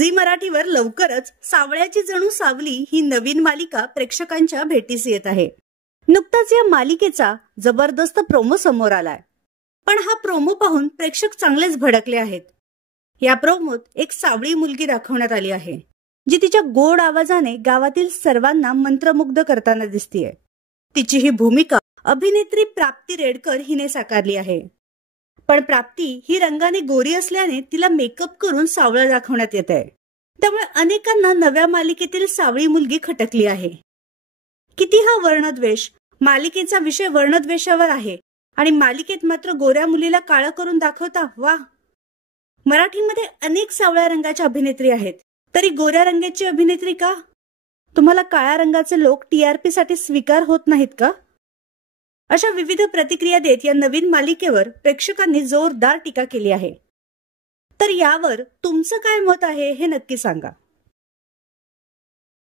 Zee मराठीवर लवकरच सावळ्याची जणू सावली ही नवीन मालिका प्रेक्षकांच्या भेटीस येत आहे। नुकताच या मालिकेचा जबरदस्त प्रोमो समोर आलाय, पण हा प्रोमो पाहून प्रेक्षक चांगलेच भडकले आहेत। या प्रोमोत एक सावळी मुलगी दाखवण्यात आली आहे, जी तिच्या गोड आवाजाने गावातील सर्वांना मंत्रमुग्ध करताना दिसतीये। तिची ही भूमिका अभिनेत्री प्राप्ती रेडकर हिने साकारली आहे। पण प्राप्ती ही रंगाने गोरी असल्याने तिला मेकअप करून सावळं दाखवण्यात येत आहे। त्यामुळे अनेकांना नव्या मालिकेतील सावळी मुलगी खटकली आहे। किती हा वर्णद्वेष! मालिकेचा विषय वर्णद्वेषावर आहे आणि मालिकेत मात्र गोऱ्या मुलीला काळं करून दाखवता। वा, मराठीमध्ये अनेक सावळ्या रंगाच्या अभिनेत्री आहेत, तरी गोऱ्या रंगाची अभिनेत्री का? तुम्हाला काळ्या रंगाचे लोक टीआरपी साठी स्वीकार होत नाहीत का? अशा विविध प्रतिक्रिया देत या नवीन मालिकेवर प्रेक्षकांनी जोरदार टीका केली आहे। तर यावर तुमचं काय मत आहे हे नक्की सांगा।